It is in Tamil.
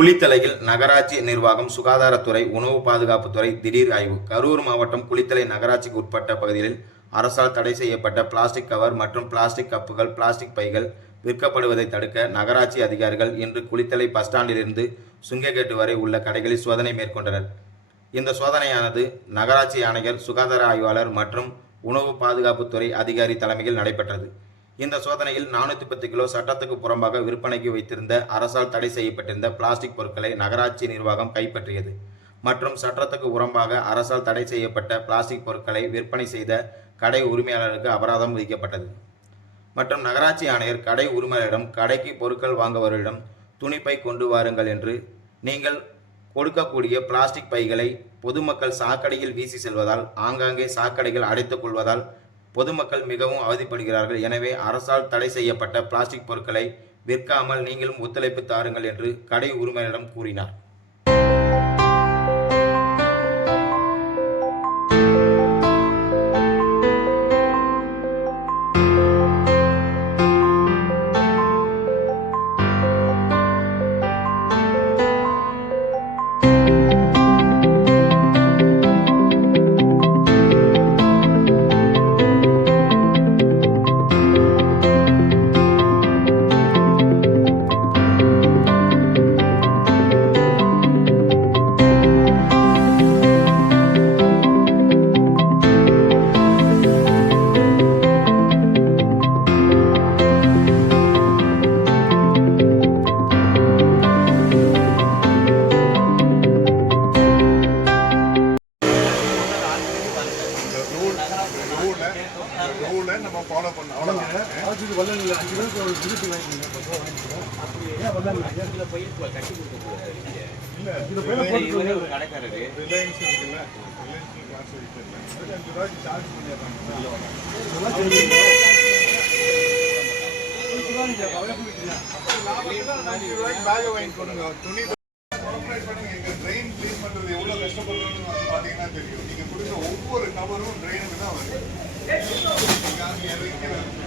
குளித்தலையில் நகராட்சி நிர்வாகம் சுகாதாரத்துறை உணவு பாதுகாப்புத்துறை திடீர் ஆய்வு. கரூர் மாவட்டம் குளித்தலை நகராட்சிக்கு உட்பட்ட பகுதிகளில் அரசால் தடை செய்யப்பட்ட பிளாஸ்டிக் கவர் மற்றும் பிளாஸ்டிக் கப்புகள் பிளாஸ்டிக் பைகள் விற்கப்படுவதை தடுக்க நகராட்சி அதிகாரிகள் இன்று குளித்தலை பஸ் ஸ்டாண்டிலிருந்து சுங்ககேட்டு வரை உள்ள கடைகளில் சோதனை மேற்கொண்டனர். இந்த சோதனையானது நகராட்சி ஆணையர் சுகாதார ஆய்வாளர் மற்றும் உணவு பாதுகாப்புத்துறை அதிகாரி தலைமையில் நடைபெற்றது. இந்த சோதனையில் நானூற்றி பத்து கிலோ சட்டத்துக்கு புறம்பாக விற்பனைக்கு வைத்திருந்த அரசால் தடை செய்யப்பட்டிருந்த பிளாஸ்டிக் பொருட்களை நகராட்சி நிர்வாகம் கைப்பற்றியது. மற்றும் சட்டத்துக்கு புறம்பாக அரசால் தடை செய்யப்பட்ட பிளாஸ்டிக் பொருட்களை விற்பனை செய்த கடை உரிமையாளருக்கு அபராதம் விதிக்கப்பட்டது. மற்றும் நகராட்சி ஆணையர் கடை உரிமையாளரிடம் கடைக்கு பொருட்கள் வாங்குபவர்களிடம் துணிப்பை கொண்டு வாருங்கள் என்று நீங்கள் கொடுக்கக்கூடிய பிளாஸ்டிக் பைகளை பொதுமக்கள் சாக்கடையில் வீசி செல்வதால் ஆங்காங்கே சாக்கடைகள் அடைத்துக் கொள்வதால் பொதுமக்கள் மிகவும் அவதிப்படுகிறார்கள். எனவே அரசால் தடை செய்யப்பட்ட பிளாஸ்டிக் பொருட்களை விற்காமல் நீங்களும் ஒத்துழைப்பு தாருங்கள் என்று கடை உரிமையாளரிடம் கூறினார். ரிலையன்ஸ் இருக்குல்ல ரிலையன்ஸ் காசு அஞ்சு ரூபாய்க்கு சார்ஜ் பண்ணிடுறாங்க அஞ்சு ரூபாய்க்கு பேக் வாங்கி கொடுங்க துணி பண்ணுங்க எங்க ட்ரெயின் க்ளீன் பண்றது எவ்வளவு கஷ்டப்படுறோம்னு வந்து பாத்தீங்கன்னா தெரியும் ஒவ்வொரு கவரும் ட்ரெயினுக்கு தான் வருது. நீங்க அங்க